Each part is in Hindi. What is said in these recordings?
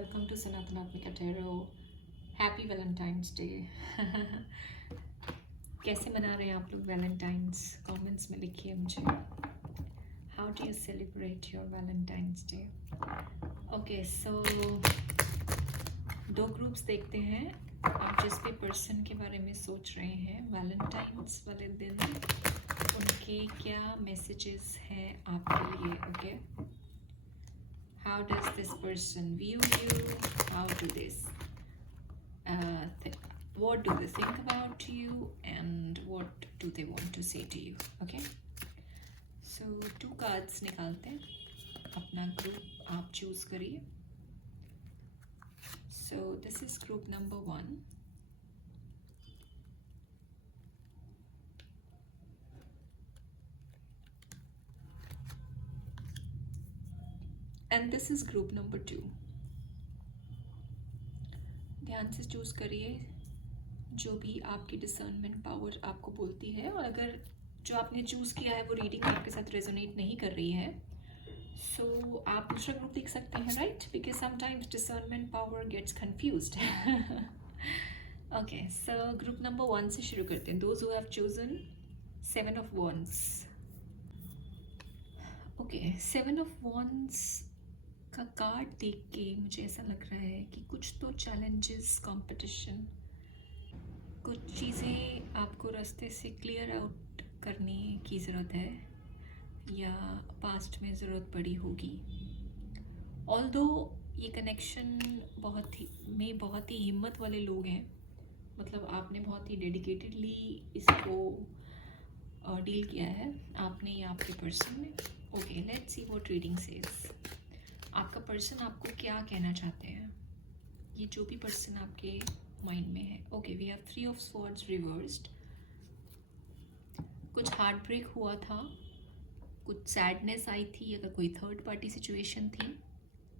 welcome to Sanatanaatmika Tarot. Happy Valentine's Day. कैसे मना रहे हैं आप लोग वैलेंटाइंस? कमेंट्स में लिखिए मुझे. How do you celebrate your Valentine's Day? Okay, so दो ग्रुप्स देखते हैं. आप जिस भी पर्सन के बारे में सोच रहे हैं वैलेंटाइंस वाले दिन, उनके क्या मैसेजेस हैं आपके लिए. Okay, how does this person view you? How do this what do they think about you, and what do they want to say to you? Okay, so 2 cards निकालते हैं. अपना ग्रुप आप चूज करिए. So this is group number 1. And this is group number 2. ध्यान से चूज करिए जो भी आपकी डिसर्नमेंट पावर आपको बोलती है. और अगर जो आपने चूज किया है वो रीडिंग आपके साथ रेजोनेट नहीं कर रही है, सो आप दूसरा ग्रुप देख सकते हैं, right? Because sometimes discernment power gets confused. Okay, so group number 1 से शुरू करते हैं. Those who have chosen 7 of Wands. Okay, 7 of Wands का कार्ड देख के मुझे ऐसा लग रहा है कि कुछ तो चैलेंजेस, कंपटीशन, कुछ चीज़ें आपको रास्ते से क्लियर आउट करने की ज़रूरत है या पास्ट में ज़रूरत पड़ी होगी. ऑल्दो ये कनेक्शन बहुत ही हिम्मत वाले लोग हैं. मतलब आपने बहुत ही डेडिकेटेडली इसको डील किया है, आपने या आपके पर्सन ने. Okay, let's see what reading says. आपका पर्सन आपको क्या कहना चाहते हैं, ये जो भी पर्सन आपके माइंड में है. Okay, we have 3 of Swords reversed. कुछ हार्ट ब्रेक हुआ था, कुछ सैडनेस आई थी, अगर कोई थर्ड पार्टी सिचुएशन थी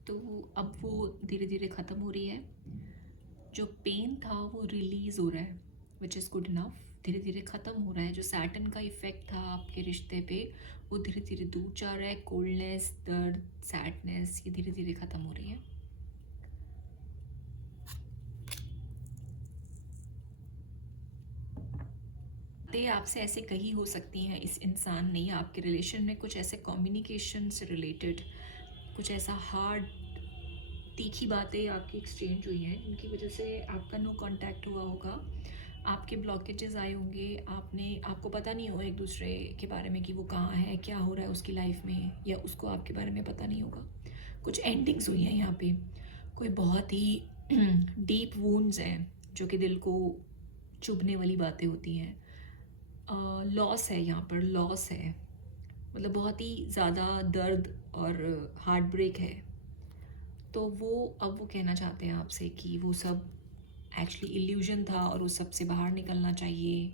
तो अब वो धीरे धीरे ख़त्म हो रही है. जो पेन था वो रिलीज़ हो रहा है, विच इज़ गुड इनफ. धीरे धीरे ख़त्म हो रहा है. जो सैटर्न का इफ़ेक्ट था आपके रिश्ते पे वो धीरे धीरे दूर जा रहा है. कोल्डनेस, दर्द, सैडनेस ये धीरे धीरे ख़त्म हो रही है. बातें आपसे ऐसे कही हो सकती हैं इस इंसान ने, आपके रिलेशन में कुछ ऐसे कम्युनिकेशन से रिलेटेड कुछ ऐसा हार्ड तीखी बातें आपकी एक्सचेंज हुई हैं जिनकी वजह से आपका नो कांटेक्ट हुआ होगा. आपके ब्लॉकेजेस आए होंगे. आपको पता नहीं हो एक दूसरे के बारे में कि वो कहाँ है, क्या हो रहा है उसकी लाइफ में, या उसको आपके बारे में पता नहीं होगा. कुछ एंडिंग्स हुई हैं यहाँ पे. कोई बहुत ही डीप वूंड्स हैं जो कि दिल को चुभने वाली बातें होती हैं. लॉस है यहाँ पर, लॉस है. मतलब बहुत ही ज़्यादा दर्द और हार्ट ब्रेक है. तो अब वो कहना चाहते हैं आपसे कि वो सब एक्चुअली इल्यूजन था और उस सब से बाहर निकलना चाहिए.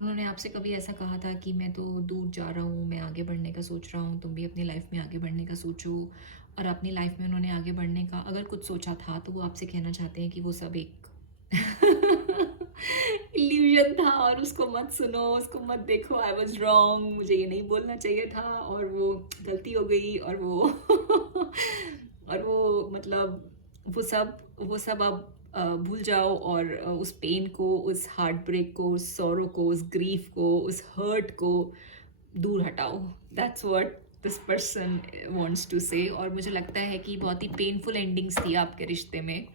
उन्होंने आपसे कभी ऐसा कहा था कि मैं तो दूर जा रहा हूँ, मैं आगे बढ़ने का सोच रहा हूँ, तुम भी अपनी लाइफ में आगे बढ़ने का सोचो. और अपनी लाइफ में उन्होंने आगे बढ़ने का अगर कुछ सोचा था तो वो आपसे कहना चाहते हैं कि वो सब एक इल्यूजन था और उसको मत सुनो, उसको मत देखो. आई वॉज रॉन्ग, मुझे ये नहीं बोलना चाहिए था और वो गलती हो गई. और वो और वो मतलब वो सब अब भूल जाओ और उस पेन को, उस हार्ट ब्रेक को, उस सॉरो को, उस ग्रीफ को, उस हर्ट को दूर हटाओ. That's what this person wants to say. और मुझे लगता है कि बहुत ही पेनफुल एंडिंग्स थी आपके रिश्ते में.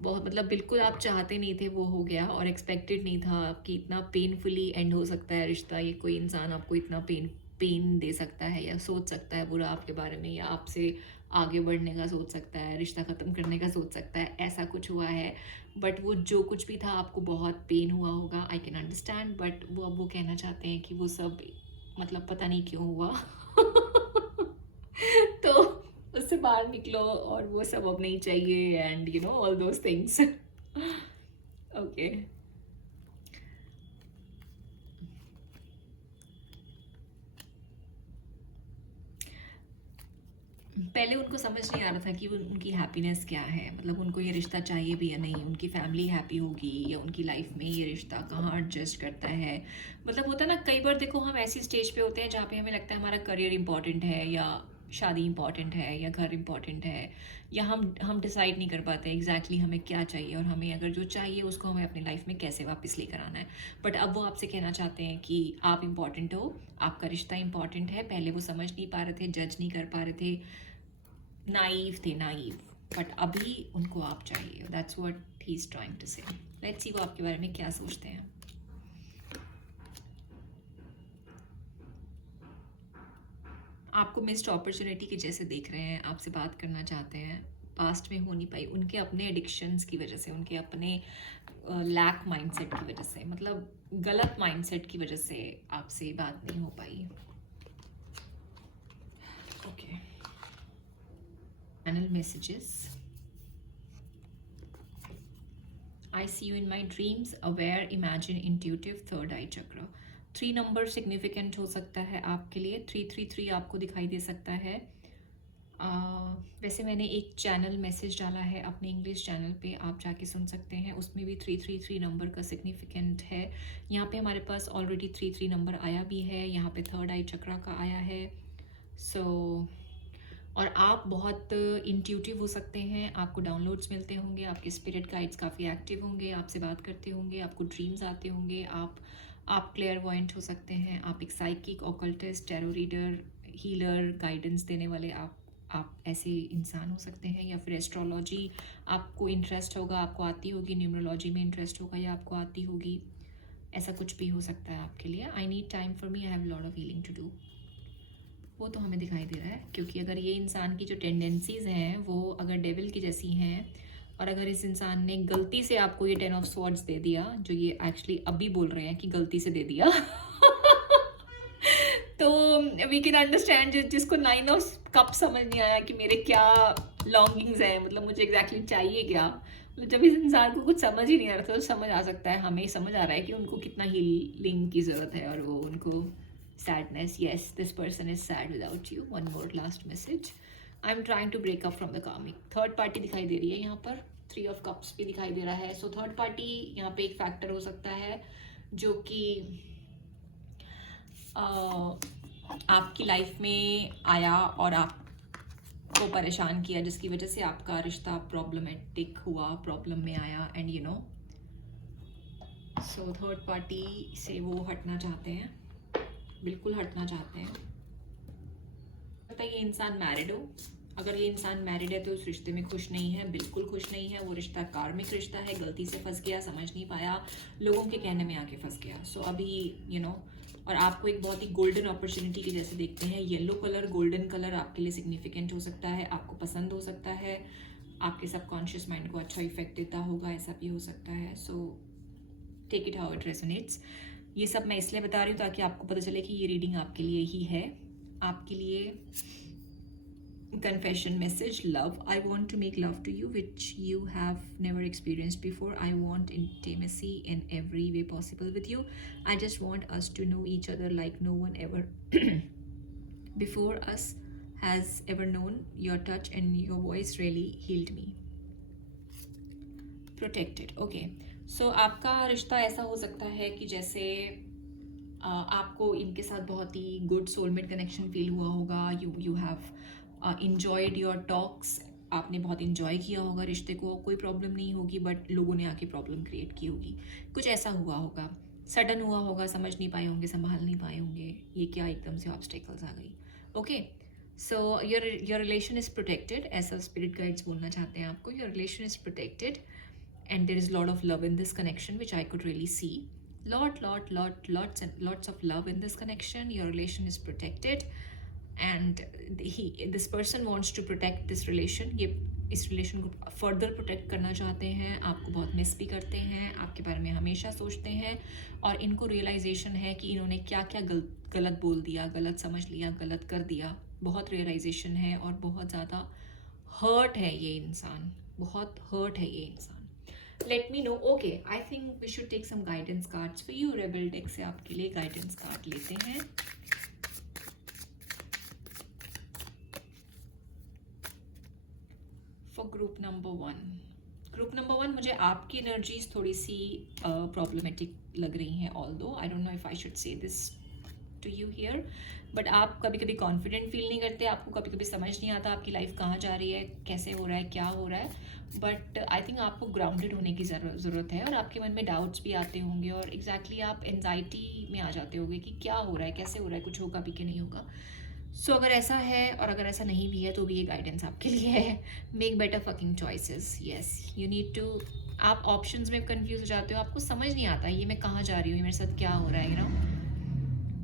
बहुत मतलब बिल्कुल आप चाहते नहीं थे वो हो गया, और एक्सपेक्टेड नहीं था कि इतना पेनफुली एंड हो सकता है रिश्ता. ये कोई इंसान आपको इतना पेन दे सकता है या सोच सकता है बुरा आपके बारे में, या आपसे आगे बढ़ने का सोच सकता है, रिश्ता ख़त्म करने का सोच सकता है. ऐसा कुछ हुआ है. बट वो जो कुछ भी था आपको बहुत पेन हुआ होगा, आई कैन अंडरस्टैंड. बट वो अब वो कहना चाहते हैं कि वो सब मतलब पता नहीं क्यों हुआ. तो उससे बाहर निकलो और वो सब अब नहीं चाहिए, and you know all those things. Okay, पहले उनको समझ नहीं आ रहा था कि उनकी हैप्पीनेस क्या है. मतलब उनको ये रिश्ता चाहिए भी या नहीं, उनकी फैमिली हैप्पी होगी या उनकी लाइफ में ये रिश्ता कहाँ एडजस्ट करता है. मतलब होता है ना, कई बार देखो हम ऐसी स्टेज पे होते हैं जहाँ पे हमें लगता है हमारा करियर इंपॉर्टेंट है, या शादी इम्पॉर्टेंट है या घर इम्पॉर्टेंट है, या हम डिसाइड नहीं कर पाते एग्जैक्टली हमें क्या चाहिए, और हमें अगर जो चाहिए उसको हमें अपनी लाइफ में कैसे वापस लेकर आना है। बट अब वो आपसे कहना चाहते हैं कि आप इम्पॉर्टेंट हो, आपका रिश्ता इम्पॉर्टेंट है। पहले वो समझ नहीं पा रहे थे, जज नहीं कर पा रहे थे, नाइव, बट अभी उनको आप चाहिए। That's what he is trying to say. Let's see वो आपके बारे में क्या सोचते हैं। आपको मिस्ड अपॉर्चुनिटी के जैसे देख रहे हैं, आपसे बात करना चाहते हैं, पास्ट में हो नहीं पाई, उनके अपने एडिक्शंस की वजह से, उनके अपने लैक माइंडसेट की वजह से, मतलब गलत माइंडसेट की वजह से आपसे बात नहीं हो पाई। Okay, channel messages. I see you in my dreams, aware, imagine, intuitive, third eye chakra. 3 number significant हो सकता है आपके लिए। 333 आपको दिखाई दे सकता है। वैसे मैंने एक चैनल मैसेज डाला है अपने इंग्लिश चैनल पे, आप जाके सुन सकते हैं, उसमें भी 333 नंबर का सिग्निफिकेंट है। यहाँ पे हमारे पास ऑलरेडी 33 नंबर आया भी है, यहाँ पे थर्ड आई चक्रा का आया है। और आप बहुत इंट्यूटिव हो सकते हैं, आपको डाउनलोड्स मिलते होंगे, आपके स्पिरिट गाइड्स काफ़ी एक्टिव होंगे, आपसे बात करते होंगे, आपको ड्रीम्स आते होंगे, आप क्लेयरवॉयंट हो सकते हैं, आप एक psychic, occultist, tarot reader, healer, guidance देने वाले आप ऐसे इंसान हो सकते हैं। या फिर एस्ट्रोलॉजी आपको इंटरेस्ट होगा, आपको आती होगी, न्यूमरोलॉजी में इंटरेस्ट होगा या आपको आती होगी, ऐसा कुछ भी हो सकता है आपके लिए। I need time for me, I have lot of healing to do, वो तो हमें दिखाई दे रहा है। क्योंकि अगर ये इंसान की जो टेंडेंसीज़ हैं वो अगर डेविल की जैसी हैं, और अगर इस इंसान ने गलती से आपको ये 10 ऑफ स्वॉर्ड्स दे दिया, जो ये एक्चुअली अभी बोल रहे हैं कि गलती से दे दिया तो वी कैन अंडरस्टैंड, जिसको 9 ऑफ कप समझ नहीं आया कि मेरे क्या लॉन्गिंग्स हैं, मतलब मुझे एग्जैक्टली चाहिए क्या, मतलब जब इस इंसान को कुछ समझ ही नहीं आ रहा था, तो समझ आ सकता है, हमें समझ आ रहा है कि उनको कितना हीलिंग की ज़रूरत है, और वो उनको sadness. Yes, this person is sad without you. One more last message. I'm trying to break up from the karmic. Third party दिखाई दे रही है यहाँ पर, 3 ऑफ कप्स भी दिखाई दे रहा है। सो थर्ड पार्टी यहाँ पे एक फैक्टर हो सकता है जो कि आपकी लाइफ में आया और आपको परेशान किया, जिसकी वजह से आपका रिश्ता प्रॉब्लमेटिक हुआ, प्रॉब्लम में आया, and you know, so third party से वो हटना चाहते हैं, बिल्कुल हटना चाहते हैं। लगता है ये इंसान मैरिड हो, अगर ये इंसान मैरिड है तो उस रिश्ते में खुश नहीं है, बिल्कुल खुश नहीं है। वो रिश्ता कार्मिक रिश्ता है, गलती से फंस गया, समझ नहीं पाया, लोगों के कहने में आके फंस गया। सो अभी यू नो, और आपको एक बहुत ही गोल्डन अपॉर्चुनिटी के जैसे देखते हैं। येलो कलर, गोल्डन कलर आपके लिए सिग्निफिकेंट हो सकता है, आपको पसंद हो सकता है, आपके सबकॉन्शियस माइंड को अच्छा इफेक्ट देता होगा, ऐसा भी हो सकता है। So take it how it resonates. ये सब मैं इसलिए बता रही हूँ ताकि आपको पता चले कि ये रीडिंग आपके लिए ही है। आपके लिए confession message, love. I want to make love to you which you have never experienced before. I want intimacy in every way possible with you. I just want us to know each other like no one ever before us has ever known. Your touch and your voice really healed me. Protected. Okay. So आपका रिश्ता ऐसा हो सकता है कि जैसे आपको इनके साथ बहुत ही गुड सोलमेट कनेक्शन फील हुआ होगा। You have enjoyed your talks, आपने बहुत इंजॉय किया होगा रिश्ते को, कोई प्रॉब्लम नहीं होगी, बट लोगों ने आके प्रॉब्लम क्रिएट की होगी, कुछ ऐसा हुआ होगा, सडन हुआ होगा, समझ नहीं पाए होंगे, संभाल नहीं पाए होंगे, ये क्या एकदम से ऑब्स्टेकल्स आ गई। Okay, so your relation is protected, ऐसा स्पिरिट गाइड्स बोलना चाहते हैं आपको। Your relation is protected and there is a lot of love in this connection, which I could really see. Lots of love in this connection. Your relation is protected, and this person wants to protect this relation. ये इस रिलेशन को फर्दर प्रोटेक्ट करना चाहते हैं, आपको बहुत मिस भी करते हैं, आपके बारे में हमेशा सोचते हैं, और इनको रियलाइजेशन है कि इन्होंने क्या क्या गलत बोल दिया, गलत समझ लिया, गलत कर दिया। बहुत रियलाइजेशन है और बहुत ज़्यादा हर्ट है ये इंसान, बहुत हर्ट है ये इंसान। Let me know. Okay, I think we should take some guidance cards for you. Rebel deck से आपके लिए guidance card लेते हैं। For group number 1. Group number 1, मुझे आपकी energies थोड़ी सी problematic लग रही हैं, although I don't know if I should say this to you here, but आप कभी कभी कॉन्फिडेंट फील नहीं करते, आपको कभी कभी समझ नहीं आता आपकी लाइफ कहाँ जा रही है, कैसे हो रहा है, क्या हो रहा है, बट आई थिंक आपको ग्राउंडेड होने की ज़रूरत है, और आपके मन में डाउट्स भी आते होंगे और एग्जैक्टली आप एनजाइटी में आ जाते होंगे कि क्या हो रहा है, कैसे हो रहा है, कुछ होगा भी कि नहीं होगा। सो अगर ऐसा है और अगर ऐसा नहीं भी है तो भी ये गाइडेंस आपके लिए है। Make better fucking choices, yes you need to. आप ऑप्शंस में कंफ्यूज हो जाते हो, आपको समझ नहीं आता ये मैं कहाँ जा रही हूँ, मेरे साथ क्या हो रहा है, you know.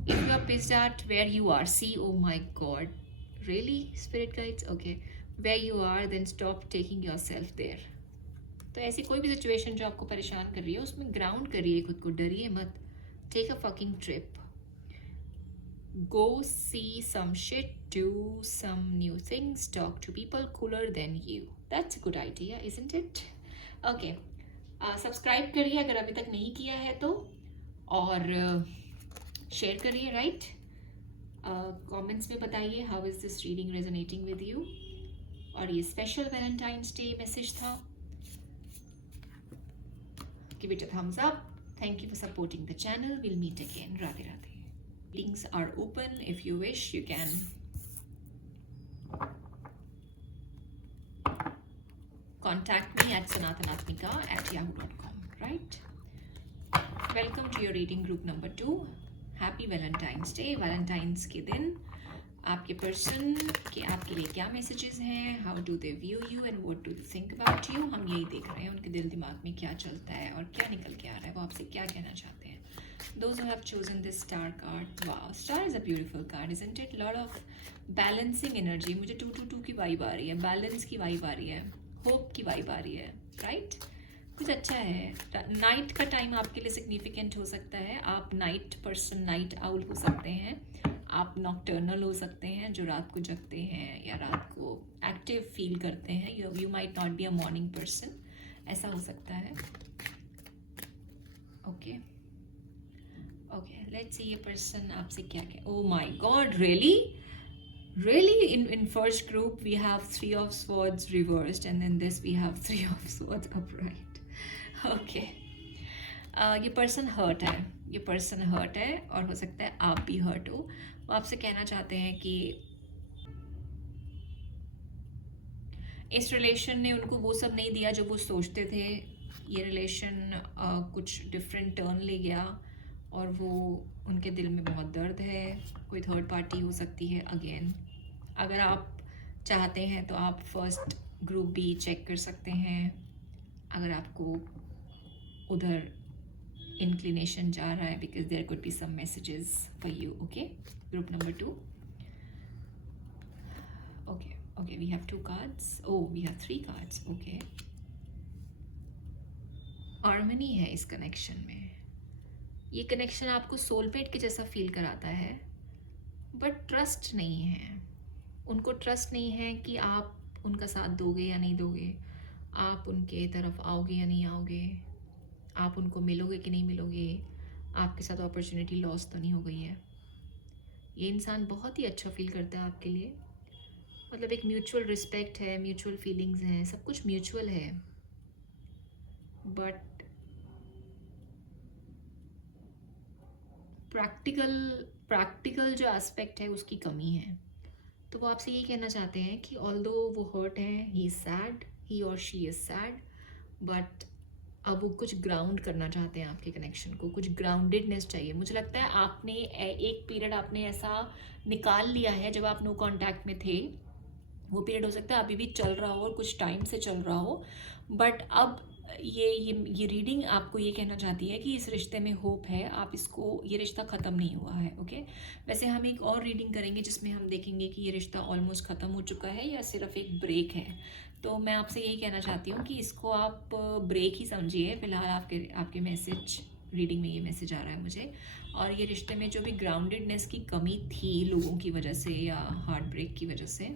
If you are pissed at where you are, see oh my god really spirit guides, okay where you are then stop taking your self there. तो ऐसी कोई भी सिचुएशन जो आपको परेशान कर रही है उसमें ग्राउंड करिए खुद को, डरिए मत। Take a fucking trip, go see some shit, do some new things, talk to people cooler than you. That's a good idea, isn't it? Okay, subscribe करिए अगर अभी तक नहीं किया है तो, और शेयर करिए, राइट। कमेंट्स में बताइए how is this reading resonating with you. और ये स्पेशल वैलेंटाइंस डे मैसेज था। Give it a thumbs up. Thank you for supporting the channel. Will meet again. Radhe Radhe. Readings are open. If you wish, you can contact me at sanatanatmika@yahoo.com. Right? Welcome to your reading group number 2. Happy Valentine's Day. Valentine's के दिन आपके पर्सन के आपके लिए क्या मैसेजेस हैं, how do they view you and what do they think about you. हम यही देख रहे हैं उनके दिल दिमाग में क्या चलता है और क्या निकल के आ रहा है, वो आपसे क्या कहना चाहते हैं। Those who have chosen this star card, wow, star is a beautiful card, isn't it? Lot of balancing energy. मुझे 222 की वाइब आ रही है, बैलेंस की वाइब आ रही है, होप की वाइब आ रही है, राइट? कुछ अच्छा है। नाइट का टाइम आपके लिए सिग्निफिकेंट हो सकता है। आप नाइट पर्सन, नाइट आउल हो सकते हैं, आप नॉक्टर्नल हो सकते हैं जो रात को जगते हैं या रात को एक्टिव फील करते हैं। You might not be a morning person, ऐसा हो सकता है। ओके ओके, लेट्स सी ये पर्सन आपसे क्या क्या। Oh my God, really in first group we have 3 of swords reversed and then this we have 3 of swords upright. Okay, ये पर्सन हर्ट है, ये पर्सन हर्ट है और हो सकता है आप भी हर्ट हो। वो आपसे कहना चाहते हैं कि इस रिलेशन ने उनको वो सब नहीं दिया जो वो सोचते थे। ये रिलेशन कुछ डिफरेंट टर्न ले गया और वो उनके दिल में बहुत दर्द है। कोई थर्ड पार्टी हो सकती है अगेन। अगर आप चाहते हैं तो आप फर्स्ट ग्रुप भी चेक कर सकते हैं अगर आपको उधर इंक्लिनेशन जा रहा है, because there could be some messages for you. Okay, group number 2। Okay, we have 2 cards. Oh, we have 3 cards. Okay, harmony है इस कनेक्शन में। ये कनेक्शन आपको सोलमेट के जैसा फील कराता है, बट ट्रस्ट नहीं है। उनको ट्रस्ट नहीं है कि आप उनका साथ दोगे या नहीं दोगे, आप उनके तरफ आओगे या नहीं आओगे, आप उनको मिलोगे कि नहीं मिलोगे, आपके साथ अपॉर्चुनिटी लॉस तो नहीं हो गई है। ये इंसान बहुत ही अच्छा फील करता है आपके लिए, मतलब एक म्यूचुअल रिस्पेक्ट है, म्यूचुअल फीलिंग्स हैं, सब कुछ म्यूचुअल है, बट प्रैक्टिकल जो एस्पेक्ट है उसकी कमी है। तो वो आपसे यही कहना चाहते हैं कि ऑल्दो वो हर्ट है, ही इज़ सैड, ही और शी इज़ सैड, बट अब वो कुछ ग्राउंड करना चाहते हैं आपके कनेक्शन को, कुछ ग्राउंडेडनेस चाहिए। मुझे लगता है आपने एक पीरियड आपने ऐसा निकाल लिया है जब आप नो कांटेक्ट में थे। वो पीरियड हो सकता है अभी भी चल रहा हो और कुछ टाइम से चल रहा हो, बट अब ये रीडिंग आपको ये कहना चाहती है कि इस रिश्ते में होप है, आप इसको, ये रिश्ता ख़त्म नहीं हुआ है। ओके, वैसे हम एक और रीडिंग करेंगे जिसमें हम देखेंगे कि ये रिश्ता ऑलमोस्ट ख़त्म हो चुका है या सिर्फ एक ब्रेक है। तो मैं आपसे यही कहना चाहती हूँ कि इसको आप ब्रेक ही समझिए फ़िलहाल। आपके मैसेज रीडिंग में ये मैसेज आ रहा है मुझे, और ये रिश्ते में जो भी ग्राउंडेडनेस की कमी थी लोगों की वजह से या हार्ट ब्रेक की वजह से,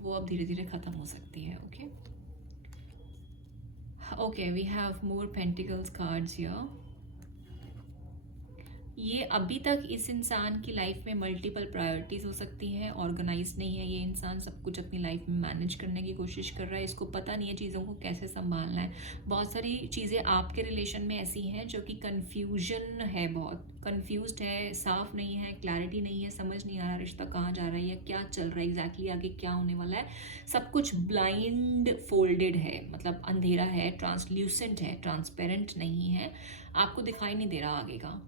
वो अब धीरे धीरे ख़त्म हो सकती है। Okay, we have more pentacles cards here. ये अभी तक इस इंसान की लाइफ में मल्टीपल प्रायोरिटीज़ हो सकती हैं, ऑर्गेनाइज नहीं है ये इंसान, सब कुछ अपनी लाइफ में मैनेज करने की कोशिश कर रहा है, इसको पता नहीं है चीज़ों को कैसे संभालना है। बहुत सारी चीज़ें आपके रिलेशन में ऐसी हैं जो कि कन्फ्यूजन है, बहुत कन्फ्यूज्ड है, साफ नहीं है, क्लैरिटी नहीं है, समझ नहीं आ रहा रिश्ता कहाँ जा रहा है या क्या चल रहा है एग्जैक्टली, आगे क्या होने वाला है। सब कुछ ब्लाइंड फोल्डेड है, मतलब अंधेरा है, ट्रांसल्यूसेंट है, ट्रांसपेरेंट नहीं है, आपको दिखाई नहीं दे रहा आगे का।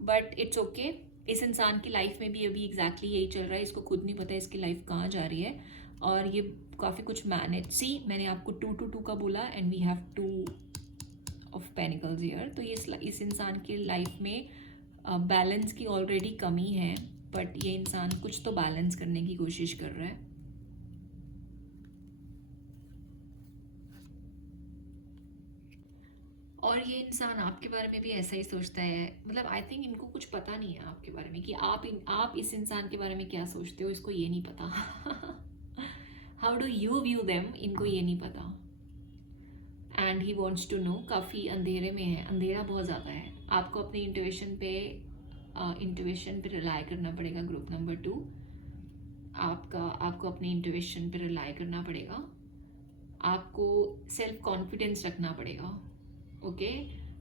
बट इट्स ओके, इस इंसान की लाइफ में भी अभी एग्जैक्टली यही चल रहा है, इसको खुद नहीं पता इसकी लाइफ कहाँ जा रही है, और ये काफ़ी कुछ मैनेज, सी मैंने आपको 2 to 2 का बोला and we have 2 of pentacles here. तो ये इस इंसान की लाइफ में बैलेंस की ऑलरेडी कमी है, बट ये इंसान कुछ तो बैलेंस करने की कोशिश कर रहा है। और ये इंसान आपके बारे में भी ऐसा ही सोचता है, मतलब आई थिंक इनको कुछ पता नहीं है आपके बारे में कि आप इस इंसान के बारे में क्या सोचते हो, इसको ये नहीं पता। How do you view them, इनको ये नहीं पता। And he wants to know, काफ़ी अंधेरे में है, अंधेरा बहुत ज़्यादा है, आपको अपनी इंट्यूशन पे रिलाई करना पड़ेगा। ग्रुप नंबर 2, आपको अपनी इंट्यूशन पे रिलाई करना पड़ेगा, आपको सेल्फ कॉन्फिडेंस रखना पड़ेगा। ओके,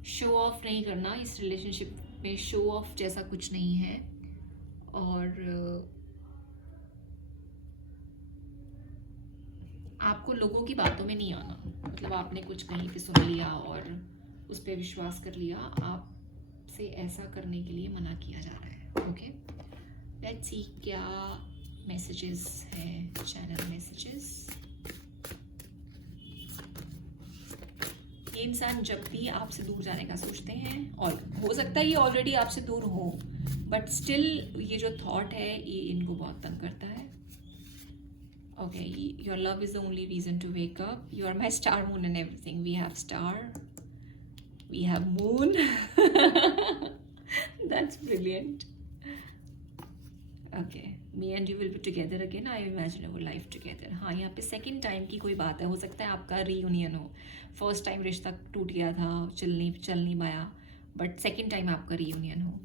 शो ऑफ नहीं करना, इस रिलेशनशिप में शो ऑफ जैसा कुछ नहीं है। और आपको लोगों की बातों में नहीं आना, मतलब आपने कुछ कहीं पे सुन लिया और उस पर विश्वास कर लिया, आपसे ऐसा करने के लिए मना किया जा रहा है। ओके, लेट्स सी क्या मैसेजेस हैं, चैनल मैसेजेस। ये इंसान जब भी आपसे दूर जाने का सोचते हैं, और हो सकता है ये ऑलरेडी आपसे दूर हो, बट स्टिल ये जो थॉट है ये इनको बहुत तंग करता है। Okay, your love is the only reason to wake up, you are my star moon and everything, we have star, we have moon. That's brilliant. Okay, me and you will be together again, I imagine our life together. हाँ, यहाँ पे सेकेंड टाइम की कोई बात है, हो सकता है आपका रीयूनियन हो, फर्स्ट टाइम रिश्ता टूट गया था, चल नहीं पाया, बट सेकेंड टाइम आपका रीयूनियन हो।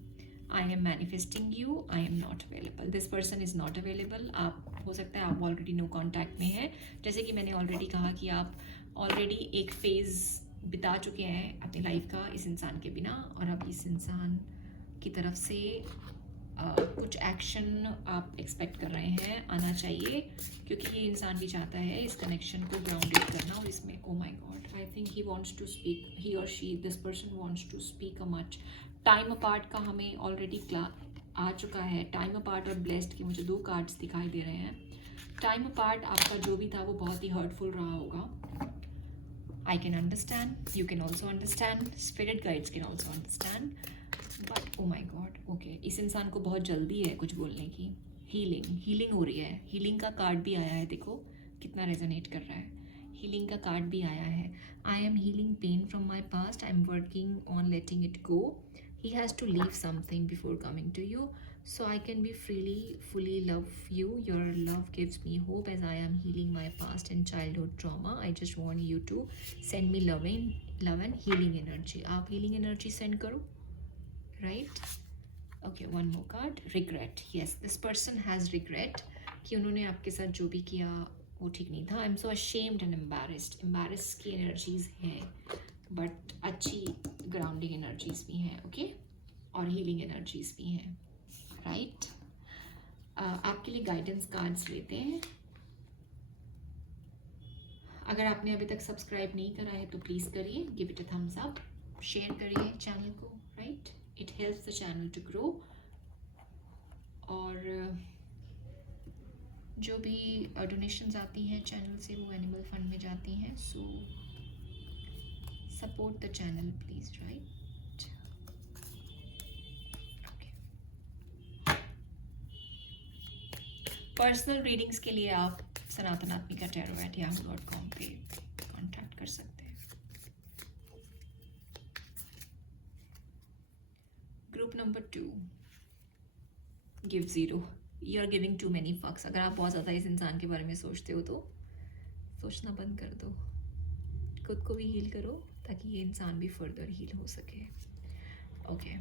I am manifesting you, I am not available, this person is not available. आप हो सकता है आप ऑलरेडी नो कॉन्टैक्ट में हैं, जैसे कि मैंने ऑलरेडी कहा कि आप ऑलरेडी एक फेज़ बिता चुके हैं अपनी लाइफ का इस इंसान के बिना, और अब इस इंसान की तरफ से कुछ एक्शन आप एक्सपेक्ट कर रहे हैं आना चाहिए, क्योंकि ये इंसान भी चाहता है इस कनेक्शन को ग्राउंडेड करना। और इसमें oh my God, I think he wants to speak, he और she, this person wants to speak a much. Time apart का हमें ऑलरेडी आ चुका है, टाइम अपार्ट और ब्लेस्ड के मुझे 2 कार्ड्स दिखाई दे रहे हैं। टाइम अपार्ट आपका जो भी था वो बहुत ही हर्टफुल रहा होगा, I can understand, you can also understand, spirit guides can also understand, but oh my god, okay, इस इंसान को बहुत जल्दी है कुछ बोलने की। हीलिंग हो रही है, हीलिंग का कार्ड भी आया है, देखो कितना रेजोनेट कर रहा है, हीलिंग का कार्ड भी आया है। I am healing pain from my past, I am working on letting it go, he has to leave something before coming to you, so I can be fully love you, your love gives me hope as I am healing my past and childhood trauma, I just want you to send me love and healing energy, आप healing energy send करो, right? Okay, one more card, regret, yes, this person has regret कि उन्होंने आपके साथ जो भी किया वो ठीक नहीं था। I'm so ashamed and embarrassed की energies हैं, but अच्छी grounding energies भी हैं, okay, और healing energies भी हैं, राइट। आपके लिए गाइडेंस कार्ड्स लेते हैं। अगर आपने अभी तक सब्सक्राइब नहीं करा है तो प्लीज़ करिए, give it a thumbs up, share करिए चैनल को, right, it helps the channel to grow. और जो भी डोनेशंस आती हैं चैनल से वो एनिमल फंड में जाती हैं, so support the channel please, right. Personal readings के लिए आप सनातन आत्मिका tarot@yahoo.com पे कांटेक्ट कर सकते हैं। Group number 2, give 0, you are giving too many fucks. अगर आप बहुत ज़्यादा इस इंसान के बारे में सोचते हो तो सोचना बंद कर दो, खुद को भी हील करो ताकि ये इंसान भी फर्दर हील हो सके। Okay,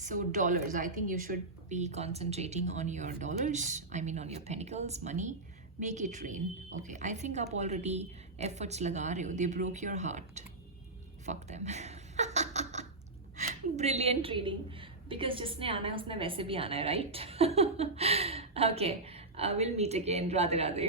So dollars, I think you should be concentrating on your dollars. I mean on your pentacles, money. Make it rain. Okay, I think आप already efforts लगा रहे हो. They broke your heart. Fuck them. Brilliant reading. Because जिसने आना है उसने वैसे भी आना है, right? Okay, we'll meet again. Radhe Radhe.